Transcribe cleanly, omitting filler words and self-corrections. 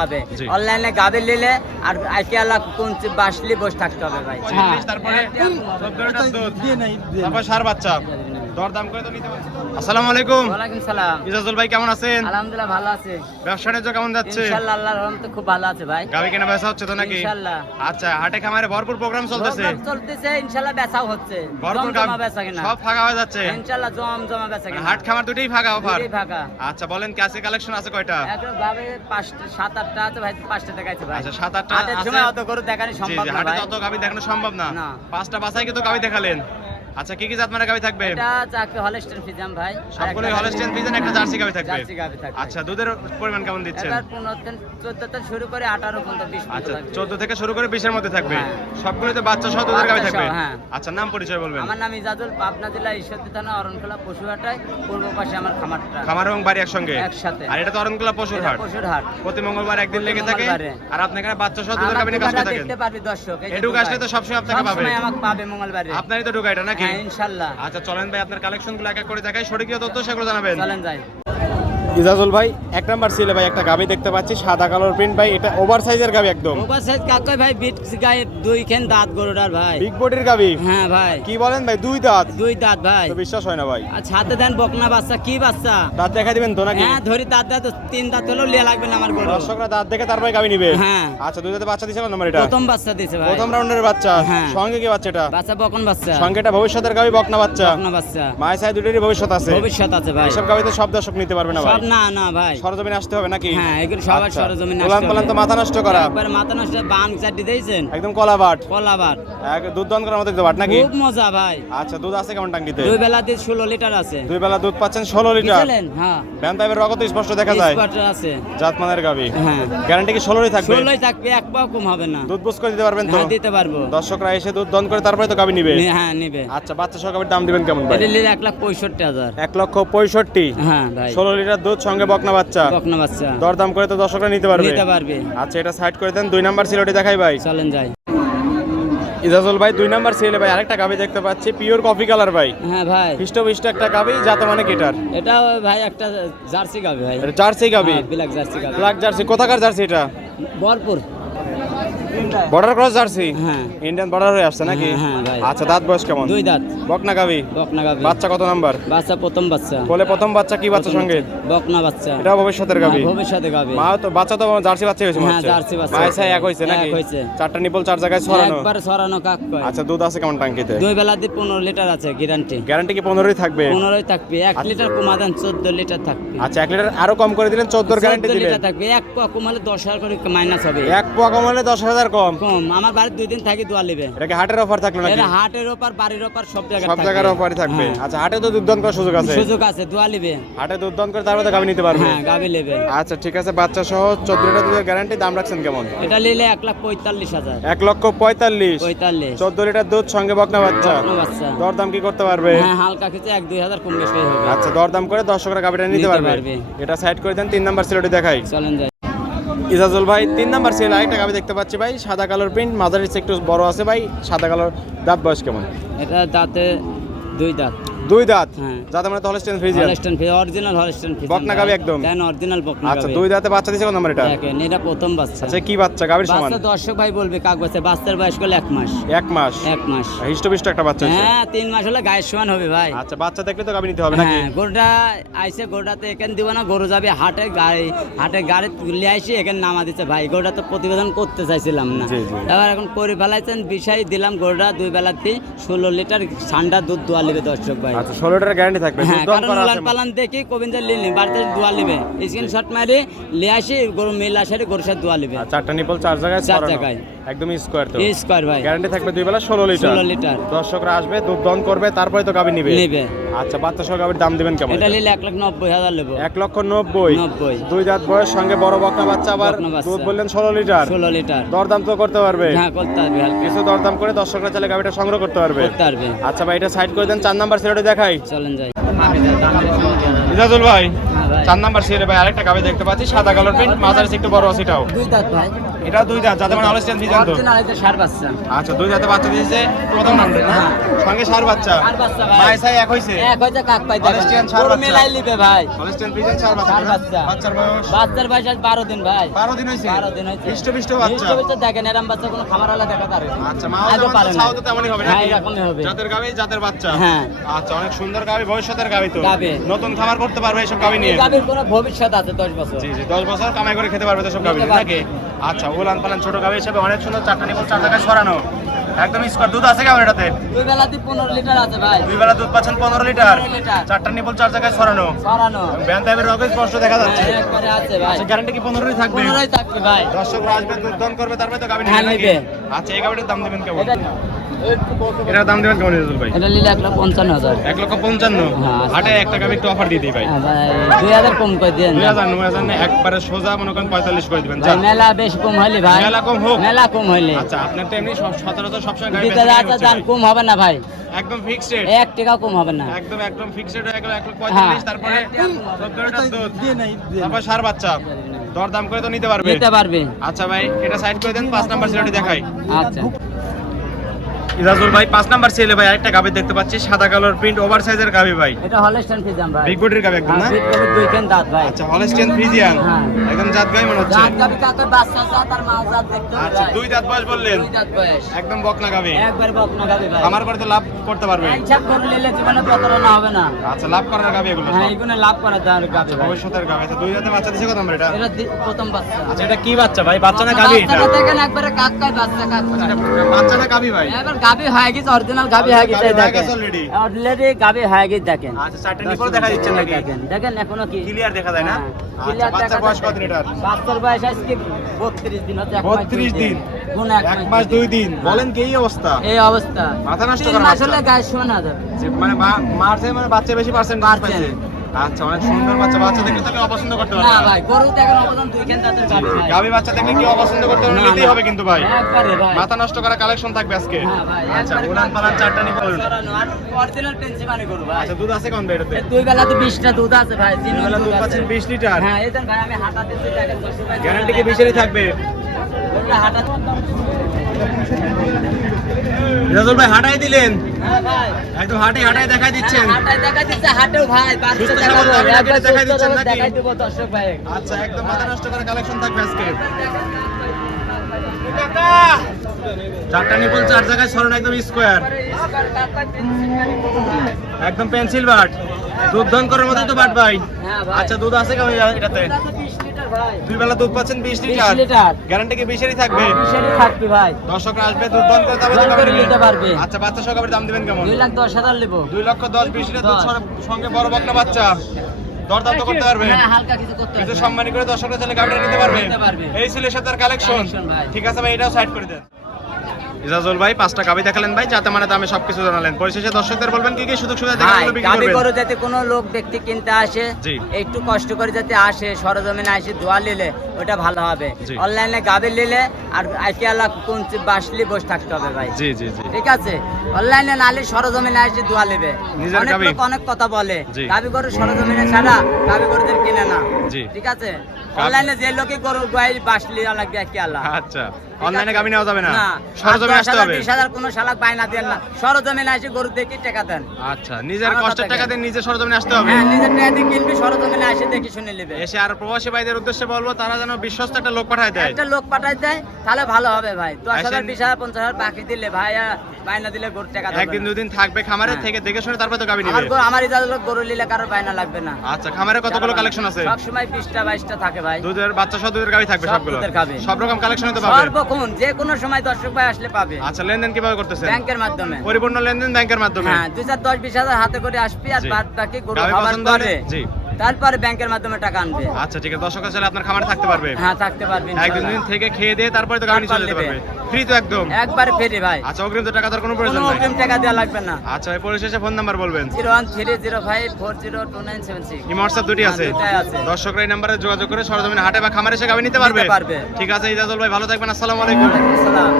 হবে অনলাইনে গাবি নিলে আর আজকে আল্লাহ কোন বাসলি বসে থাকতে হবে ভাই। তারপরে 14টা দুধ তারপর সার বাচ্চা দরদাম করে তো নিতে পারবেন। আসসালামু আলাইকুম। ওয়ালাইকুম সালাম। ইজাজুল ভাই কেমন আছেন? আলহামদুলিল্লাহ ভালো আছে। ব্যবসা বাণিজ্য কেমন যাচ্ছে? ইনশাআল্লাহ আল্লাহর রহমতে খুব ভালো আছে ভাই। গাবি কেনা বেচা হচ্ছে তো নাকি? ইনশাআল্লাহ। আচ্ছা হাটে খামারে ভরপুর প্রোগ্রাম চলতেছে। চলতেছে ইনশাআল্লাহ বেচাও হচ্ছে। ভরপুর জমজমা বেচা কিনা সব ফাঁকা হয়ে যাচ্ছে ইনশাআল্লাহ জমজমা বেচা কিনা। হাট খামার দুটেই ফাঁকা অফার। দুটেই ফাঁকা। আচ্ছা বলেন কি আজকে কালেকশন আছে কয়টা? একদম ভাবে 5টা 7-8টা আছে ভাই, 5টা দেখাইছে ভাই। আচ্ছা 7-8টা হাটের সময় অত করে দেখানো সম্ভব না হাটে ভাই। তত গাবি দেখানো সম্ভব না। 5টা বাছাই কি তো গাবি দেখালেন। আচ্ছা কি কি জাত মানে গাবি থাকবে? এটা চাকে হলস্টেইন ফ্রিজিয়ান ভাই। সবগুলোই হলস্টেইন ফ্রিজিয়ান, একটা জার্সি গাবি থাকবে। জার্সি গাবি থাকবে। আচ্ছা দুধের পরিমাণ কেমন দিচ্ছেন? এবার 15 থেকে শুরু করে 18 পর্যন্ত 20 আচ্ছা পর্যন্ত 14 থেকে শুরু করে 20 এর মধ্যে থাকবে। হ্যাঁ। সবগুলোতে বাচ্চা সহ দুধের গাবি বাচ্চা থাকবে। সহ, হ্যাঁ। আচ্ছা নাম পরিচয় বলবেন। আমার নাম ইজাজুল, পাবনা জেলা ঈশ্বরদী থানা অরণখোলা পশুহাটায় পূর্ব পাশে আমার খামারটা। খামার এবং বাড়ি একসঙ্গে একসাথে। আর এটা তো অরণকুলা পশুর হাট। পশুর হাট প্রতি মঙ্গলবার একদিন লেগে থাকে। মঙ্গলবারে। আর আপনি এখানে বাচ্চা সহ দুধের আমার গাবি নিয়ে কাজ দোকানটা করে থাকেন। দেখতে পারবি দর্শক। এই যে এটুকু আসলে তো সবসময় আপনাকে পাবে। সবসময় আমাকে পাবে মঙ্গলবারে। আপনারই তো ঢুকা এটা নাকি? হ্যাঁ ইনশাআল্লাহ। আচ্ছা চলেন ভাই আপনার কালেকশনগুলো এক এক করে দেখাই, সঠিক তথ্য সেগুলো জানাবেন। চলেন যাই। ইজাজুল ভাই এক নাম্বার ছিলে ভাই একটা গাবি দেখতে পাচ্ছি সাদা কালোর প্রিন্ট ভাই, এটা ওভার সাইজের গাবি একদম। ওভার সাইজ কাকই ভাই, বিট গায়ে দুই খেন দাঁত গরুটার ভাই। বিগ বডির গাবি। হ্যাঁ ভাই। কি বলেন ভাই দুই দাঁত? দুই দাঁত ভাই। তো বিশ্বাস হয় না ভাই। আর ছাতে দেন বকনা বাচ্চা, কি বাচ্চা? দাঁত দেখা দিবেন তো নাকি? হ্যাঁ ধরি দাঁত দাঁত 3 দাঁত হলেও লিয়া লাগবে না আমার গরু। দর্শকরা দাঁত দেখে তারপরে গাবি নিবে। হ্যাঁ। আচ্ছা দুই দাঁতে বাচ্চা দিছে কোন নাম্বার এটা? প্রথম বাচ্চা দিছে ভাই। প্রথম রাউন্ডের বাচ্চা। হ্যাঁ। সঙ্গে কি বাচ্চা এটা? বাচ্চা বকন বাচ্চা। সঙ্গে এটা ভবিষ্যতের গাবি বকনা বাচ্চা। বকনা বাচ্চা। মায়ের সাথে দুটোরই ভবিষ্যৎ আছে। ভবিষ্যৎ আছে ভাই। এসব গাবিতে সব দর্শক নিতে পারবে না ভাই। সব না না ভাই। সরজমিনে আসতে হবে নাকি? হ্যাঁ এগুলো সবার সরজমিনে উলান পালান তো মাথা নষ্ট করা। একবার মাথা নষ্ট বান চাটি দিয়েছেন একদম কলা বাট। কলাবার। এক দুধ দন করার মতো দিতে বাট নাকি? খুব মজা ভাই। আচ্ছা দুধ আছে কেমন টাঙ্কিতে? দুই বেলা দিয়ে 16 লিটার আছে। দুই বেলা দুধ পাচ্ছেন 16 লিটার। বুঝলেন? হ্যাঁ ব্যান পাইপের রগত স্পষ্ট দেখা যায়। স্পট আছে। জাতমানের গাবি। হ্যাঁ গ্যারান্টি কি 16ই থাকবে? 16ই থাকবে, এক পাও কম হবে না। দুধ বুঝ করে দিতে পারবেন তো? হ্যাঁ দিতে পারবো। দর্শকরা এসে দুধ দন করে তারপরে তো গাবি নিবে। হ্যাঁ নিবে। আচ্ছা বাচ্চা সহ গাবির দাম দিবেন কেমন ভাই? এটা নিলে 1,65,000। 1,65,000। হ্যাঁ ভাই। 16 লিটার দুধ সঙ্গে বকনা বাচ্চা। বকনা বাচ্চা। দরদাম করে তো দর্শকরা নিতে পারবে। নিতে পারবে। আচ্ছা এটা সাইড করে দেন, 2 নাম্বার সিলটি দেখাই ভাই। চলেন যাই। ইজাজুল ভাই 2 নাম্বার সিলে ভাই আরেকটা গাবি দেখতে পাচ্ছি, পিওর কফি কালার ভাই। হ্যাঁ ভাই। হিষ্ট একটা গাবি, জাত মানে গিটার। এটা ভাই একটা জার্সি গাবি ভাই। এটা জার্সি গাবি। ব্ল্যাক জার্সি গাবি। Black jersey. কোথাকার জার্সি এটা? ভরপুর। Border cross jersey. হ্যাঁ। ইন্ডিয়ান বর্ডার হয়ে আসছে নাকি? হ্যাঁ ভাই। আচ্ছা দাঁত বয়স কেমন? দুই দাঁত। বকনা গাবি। বকনা গাবি। বাচ্চা কত নাম্বার? বাচ্চা প্রথম বাচ্চা। বলে প্রথম বাচ্চা কি বাচ্চা সঙ্গে? বকনা বাচ্চা। এটা ভবিষ্যতের গাবি। হ্যাঁ, ভবিষ্যতে গাবি। মা তো বাচ্চা তো জার্সি বাচ্চা হয়েছে মনে হ্যাঁ হচ্ছে। জার্সি বাচ্চা। মায়ের ছাই এক হয়েছে নাকি? এক হয়েছে। 4টা নিপল 4 জায়গায় ছড়ানো। একবার ছড়ানো কাক কয়। আচ্ছা দুধ আছে কেমন টাঙ্কিতে? দুই বেলা দিয়ে 15 লিটার আছে গ্যারান্টি। গ্যারান্টি কি 15ই থাকবে? 15ই থাকবে। 1 লিটার কমা দেন 14 লিটার থাকবে। আচ্ছা 1 লিটার আরো কম করে দিলেন, 14 গ্যারান্টি 14 দিলেন। লিটার থাকবে। এক পোয়া কমালে 10,000 করে মাইনাস হবে। এক পোয়া কমালে 10,000 কম। কম। আমার বাড়ি 2 দিন থাকি দোয়া লিবে। এটা কি হাটের অফার থাকলো নাকি? এটা হাটের ওপার বাড়ির ওপার সব জায়গায় সব জায়গার অফারই থাকবে। হ্যাঁ। আচ্ছা হাটে তো দুধদান করার সুযোগ আছে। সুযোগ আছে দোয়া লিবে। হাটে দুধদান করে তারপরে গাবি নিতে পারবে। হ্যাঁ গাবি লিবে। আচ্ছা ঠিক আছে বাচ্চা সহ 14 লিটার দুধের গ্যারান্টি, দাম রাখছেন কেমন? এটা নিলে 1,45,000। 1,45,000। 45। 14 লিটার দুধ সঙ্গে বকনা বাচ্চা। বকনা বাচ্চা। দরদাম কি করতে পারবে? হ্যাঁ হালকা কিছু 1-2,000 কম বেশি হবে। আচ্ছা দরদাম করে দর্শকরা গাবিটা নিতে নিতে পারবে। পারবে। এটা সাইড করে দেন, 3 নাম্বার সিলটি দেখাই। চলেন যাই। ইজাজুল ভাই 3 নাম্বার সিল আরেকটা গাবি দেখতে পাচ্ছি ভাই, সাদা কালার প্রিন্ট, মাঝারি একটু বড় আছে ভাই, সাদা কালার। দাঁত বয়স কেমন? এটা দাঁতে 2 দাঁত। 2 দাঁত। হ্যাঁ। দাঁত মানে তো Holstein Friesian. Holstein original Holstein Friesian. বকনা গাবি একদম। দেন অরিজিনাল বকনা আচ্ছা গাবি। 2 দাঁতে বাচ্চা দিছে কোন নাম্বার এটা? দেখেন এটা প্রথম বাচ্চা। আচ্ছা কি বাচ্চা গাবির সমান? বাচ্চা দর্শক ভাই বলবে কাক বাচ্চা। বাচ্চার বয়স করলে 1 মাস। 1 মাস। 1 মাস। হিষ্টপিষ্ট একটা বাচ্চা আছে। হ্যাঁ 3 মাস হলে গায়ের সমান হবে ভাই। আচ্ছা বাচ্চা দেখলে তো গাবি নিতে হবে নাকি? হ্যাঁ গরুটা আইছে, গরুটাতে এখানে দিব না, গরু যাবে হাটে গাড়ি তুলে আইসি এখানে নামা দিচ্ছে ভাই। গরুটা তো প্রতিবেদন করতে চাইছিলাম না, জি, জি। এবার এখন করে ফেলাইছেন বিষয় দিলাম। গরুটা 2 বেলাতে 16 লিটার ঠান্ডা দুধ দোয়া লিবে দর্শক ভাই। আচ্ছা 16 লিটার গ্যারান্টি থাকবে। হ্যাঁ দুধ দহন কারণ করা আছে। উলান পালান দেখি গোবিন্দের লিলি বাড়িতে দোয়া লিবে, স্ক্রিনশট মারি লিয়ে আসি গরু মিল আসারে গরুর সাথে দোয়া লিবে। আর 4টা নিপল 4 জায়গায় 4 ছড়ানো। জায়গায়। একদম স্কয়ার তো। স্কয়ার ভাই। গ্যারান্টি থাকবে 2 বেলা 16 লিটার। 16 লিটার। দর্শকরা আসবে দুধ দহন করবে তারপরে তো গাবি নিবে। নিবে। আচ্ছা বাচ্চা সহ গাবির দাম দিবেন কেমন? এটা নিলে 1,90,000 নেব। 1,90,000। 90। 2 দাঁত বয়স সঙ্গে বড় বকনা বাচ্চা, আবার বকনা বাচ্চা। দুধ বললেন 16 লিটার। 16 লিটার। দরদাম তো করতে পারবে। হ্যাঁ করতে পারবে হালকা। কিছু দরদাম করে দর্শকরা চাইলে গাবিটা সংগ্রহ করতে পারবে। করতে পারবে। আচ্ছা ভাই এটা সাইড করে দেন, 4 নাম্বার সিলেটে দেখাই। চলেন যাই। ইজাজুল ভাই হ্যাঁ ভাই। 4 নাম্বার সিলেটে ভাই আরেকটা গাবি দেখতে পাচ্ছি, সাদা কালার প্রিন্ট, মাঝারি একটু বড় আছে এটাও। 2 দাঁত ভাই। এটাও দুই দাঁত যাতে মানে হলস্টিয়ান ফ্রিজিয়ান তো অরিজিনাল এটা ষাঁড় বাচ্চা। আচ্ছা দুই দাঁতে বাচ্চা দিয়েছে প্রথম নাম্বার না হ্যাঁ। সঙ্গে ষাঁড় বাচ্চা ষাঁড় বাচ্চা ভাই। মাই সাই এক হইছে এক হইছে কাক পাই দেখেন। হলস্টিয়ান ষাঁড় পুরো বাচ্চা। মেলাই লিবে ভাই। হলস্টিয়ান ফ্রিজিয়ান ষাঁড় বাচ্চা ষাঁড় না? বাচ্চা। বাচ্চার বয়স বাচ্চার বয়স আজ 12 দিন ভাই। 12 দিন হইছে 12 দিন হইছে। হৃষ্ট বাচ্চা হৃষ্ট দেখেন এরম বাচ্চা কোনো খামারওয়ালা দেখা পারে না। আচ্ছা মা আজও পারে না। ছাও তো তেমনই হবে হ্যাঁ, নাকি এরকমই হবে। জাতের গাবি জাতের বাচ্চা হ্যাঁ। আচ্ছা অনেক সুন্দর গাবি ভবিষ্যতের গাবি তো গাভী। নতুন খামার করতে পারবে এইসব গাবি নিয়ে এই গাভীর কোনো ভবিষ্যৎ আছে 10 বছর। জি জি 10 বছর কামাই করে খেতে পারবে তো সব গাবি খেতে পারবে। নাকি আচ্ছা উলান পালান ছোট গাবি হিসেবে অনেক সুন্দর চারটা নিবল চার জায়গায় সরানো একদম স্কোয়ার দুধ আছে কেমন এটাতে দুই বেলাতে 15 লিটার আছে ভাই। দুই বেলা দুধ পাচ্ছেন 15 লিটার 15 লিটার। চারটা নিবল চার জায়গায় সরানো সরানো। ব্যান টাইপের রকেট স্পষ্ট দেখা যাচ্ছে হ্যাঁ, একবারে আছে ভাই। আচ্ছা গ্যারান্টি কি 15 ই থাকবে 15ই থাকবে ভাই। দর্শকরা আসবে দুধ দান করবে তারপরে তো গাবি হ্যাঁ, নেবে নাকি নেবে। আচ্ছা এই গাবিটার দাম দেবেন কেমন এটা এটার দাম দেবেন কেমন রেজুল ভাই এটা নিলে 1,55,000। 1,55,000 হ্যাঁ, হাটে একটা গাবি একটু অফার দিয়ে দিই ভাই হ্যাঁ ভাই 2000 কম করে দেন। 2000 না একবারে সোজা মনে করেন 45 করে দিবেন ভাই মেলা বেশ কম হইলে ভাই। মেলা কম হোক। মেলা কম হইলে। আচ্ছা আপনার তো এমনি সচরাচর সবসময় গাবি দিতে যাচ্ছে দাম কম হবে না ভাই। একদম ফিক্সড রেট 1 টাকা কম হবে না। একদম ফিক্সড রেট 1,45,000 হ্যাঁ। তারপরে 1 টাকা কম হবে না। 14 দুধ তারপর সার বাচ্চা দর দাম করে তো নিতে পারবে নিতে পারবে। আচ্ছা ভাই এটা সাইড করে দেন 5 নাম্বার সিলেটি দেখাই আচ্ছা ইজাজুল ভাই 5 নাম্বার সিলে ভাই আরেকটা গাবি দেখতে পাচ্ছি সাদা কালার প্রিন্ট ওভার সাইজের গাবি ভাই এটা হলস্টাইন ফ্রিজিয়ান ভাই। বিগ বডির গাবি একদম না বিগ বডির দুই কেন দাঁত ভাই। আচ্ছা হলস্টিয়ান ফ্রিজিয়ান হ্যাঁ। একদম জাত গাই মনে হচ্ছে দাঁত গাবি কাকে বাচ্চা জাত আর মা জাত দেখতে হবে আচ্ছা ভাই। দুই দাঁত বয়স বললেন দুই দাঁত বয়স। একদম বকনা গাবি একবার বকনা গাবি ভাই। আমার করে তো লাভ করতে পারবে হিসাব করে নিলে জীবনে প্রতারণা হবে না। আচ্ছা লাভ করার গাবি এগুলো হ্যাঁ সব এগুলো লাভ করা যায় গাবি ভাই। ভবিষ্যতের গাবি আচ্ছা দুই দাঁতে বাচ্চা দিছে কত আমরা এটা এটা প্রথম বাচ্চা। আচ্ছা এটা কি বাচ্চা ভাই বাচ্চা না গাবি এটা বাচ্চাটা দেখেন একবারে কাকাই বাচ্চা কাকাই। বাচ্চা না গাবি ভাই এবার গাবি হয়ে গেছে অরিজিনাল গাবি হয়ে গেছে গাভী হয়ে দেখেন। গেছে already। অলরেডি গাবি হয়ে গেছে দেখেন। আচ্ছা চারটে নিপল দেখা দিচ্ছেন নাকি দেখেন দেখেন এখনো কি ক্লিয়ার দেখা যায় না হ্যাঁ, আচ্ছা clear বাচ্চা দেখা বয়স যাচ্ছে। কত এটার বাচ্চার বয়স আজকে 32 দিন হচ্ছে 32 দিন কোন এক মাস 2 দিন বলেন কি এই অবস্থা এই অবস্থা মাথা নষ্ট 3 করা মাস বাচ্চা। হলে গায়ে শোনা যাবে। যে মানে মারছে মানে বাচ্চা বেশি পার্সেন্ট Percent। পাইছে আচ্ছা অনেক সুন্দর বাচ্চা বাচ্চা দেখলে তাকে অপছন্দ করতে পারবে না ভাই গরু দেখেন অবদান দুই কেন দাঁতের গাবি ভাই। গাবি বাচ্চা দেখলে কি অপছন্দ করতে পারবে না, নিতেই না। হবে কিন্তু ভাই একবারে ভাই। মাথা নষ্ট করা কালেকশন থাকবে আজকে হ্যাঁ ভাই, আচ্ছা একবারে উলান পালান চারটা নিপল সরানো আর অরিজিনাল পেন্সিমানি গরু ভাই। আচ্ছা দুধ আছে কোন বেড়েতে দুই বেলাতে 20টা দুধ আছে ভাই। তিন বেলা দুধ আছে। পাচ্ছেন 20 লিটার হ্যাঁ এই দেন ভাই আমি হাঁটাতে দেখেন 10 টাকা। গ্যারান্টি কি 20 এরই থাকবে গরুটা হাঁটাতে রাজুল ভাই হাঁটাই দিলেন হ্যাঁ ভাই। একদম হাঁটাই দেখাই দিচ্ছেন হাঁটায় দেখা দিচ্ছে হাটেও ভাই বাড়িতে সুস্থ দেখাবো সবল গাভী একবার দেখাই সুস্থ দিচ্ছেন সবল নাকি? দেখাই দেবো দর্শক ভাই। আচ্ছা একদম মাথা নষ্ট করা কালেকশন থাকবে আজকে চারটা নিপল চার জায়গায় সরণ একদম স্কোয়ার একদম পেন্সিল বাট দুধ দান করার মতো তো বাট ভাই হ্যাঁ ভাই। আচ্ছা দুধ আছে কেমন এটাতে এটা তো 20 লিটার ভাই। দুই বেলা দুধ পাচ্ছেন 20 20 লিটার লিটার। গ্যারান্টি কি 20 এরই থাকবে 20 এরই থাকবে ভাই। দর্শকরা আসবে দুধ দান করে তবে তো দান গাভী করে নেবেন। নিতে পারবে। আচ্ছা বাচ্চা সহকারে দাম দিবেন কেমন 2,10,000 নেবো। 2 লক্ষ 10 20 লিটার দুধ 10 সঙ্গে বড় বকনা বাচ্চা দরদাম তো করতে পারবে হ্যাঁ হালকা কিছু করতে কিছু হবে। সম্মানী করে দর্শকরা চাইলে গাড়িটা নিতে পারবে নিতে পারবে। এই ছিল সাথে কালেকশন Collection ভাই। ঠিক আছে ভাই এটাও সাইড করে দেন ইজাজুল ভাই 5টা গাবি দেখালেন ভাই যাতে মানে দামে সবকিছু জানালেন পরিশেষে দর্শকদের বলবেন কি কি সুযোগ সুবিধা ভাই দেখাগুলো বিক্রি গাবি করবেন গরু যাতে কোনো লোক দেখতে কিনতে আসে জি। একটু কষ্ট করে যাতে আসে সরজমিনে আসে দোয়া নিলে ওটা ভালো হবে। জি। অনলাইনে গাবি নিলে আর আইপিএল কোন বাসলি বসে থাকতে হবে ভাই। জি জি জি ঠিক আছে অনলাইনে নালে সরজমিনে আসে দোয়া নেবে। নিজের অনেক গাভী। লোক অনেক কথা বলে জি। গাবি গরু সরজমিনে ছাড়া গাবি গরুদের কিনে না। জি। ঠিক আছে অনলাইনে যে লোকে গরু গাই বাসলি লাগবে কি আল্লাহ। আচ্ছা অনলাইনে গাবি নেওয়া যাবে না না সরজমিনে আসতে হবে 20,000 কোনো শালাক বাইনা দেন না সরজমিনে আসে গরু দেখি টাকা দেন। আচ্ছা নিজের আমার কষ্টের কথা টাকা কি? দিয়ে নিজে সরজমিনে আসতে হবে হ্যাঁ নিজের টাকা দিয়ে কিনবি সরজমিনে আসে দেখি শুনে নেবে। এসে আর প্রবাসী ভাইদের উদ্দেশ্যে বলবো তারা যেন বিশ্বস্ত একটা লোক পাঠায় দেয় একটা লোক পাঠাই দেয় তাহলে ভালো হবে ভাই 10,000 আসেন। 20,000 50,000 বাকি দিলে ভাই বাইনা দিলে গরু টাকা দেবে একদিন না। দুদিন থাকবে খামারে হ্যাঁ। থেকে দেখে শুনে তারপর তো গাবি আমার নিবে গরু আমার ইজাজত লোক গরু নিলে কারোর বাইনা লাগবে না। আচ্ছা খামারে কতগুলো কালেকশন আছে সব সময় 20টা 22টা থাকে ভাই। দুধের বাচ্চা সহ দুধের গাবি থাকবে সব সবগুলো দুধের গাভী। সব রকম কালেকশন তো পাবে সর্বক্ষণ যে কোনো সময় দর্শক ভাই আসলে পাবে। আচ্ছা লেনদেন কিভাবে করতেছেন ব্যাংকের মাধ্যমে। পরিপূর্ণ লেনদেন ব্যাংকের মাধ্যমে হ্যাঁ 2,10,20,000 হাতে করে আসবি আর জি। বাদ বাকি গরু গাভী খাবার পছন্দ করে হলে জি তারপরে ব্যাংকের মাধ্যমে টাকা আনবে। আচ্ছা ঠিক আছে দর্শক চাইলে আপনার খামারে থাকতে পারবে হ্যাঁ থাকতে পারবি একদিন দুদিন থেকে খেয়ে দিয়ে তারপরে তো গাড়ি চলে যেতে তারপর পারবে ফ্রি তো একদম একবার ফেরি ভাই আচ্ছা অগ্রিম তো টাকা দেওয়ার কোনো কোনো প্রয়োজন নাই অগ্রিম টাকা দেওয়া লাগবে না। আচ্ছা ভাই পরিশেষে ফোন নাম্বার বলবেন 01305402976 ইমো হোয়াটসঅ্যাপ দুটি আছে দুটাই আছে। দর্শকরা এই নাম্বারে যোগাযোগ করে সরজমিনে হাটে বা খামারে এসে গাবি নিতে পারবে নিতে পারবে। ঠিক আছে ইজাজুল ভাই ভালো থাকবেন আসসালামু আলাইকুম আসসালাম।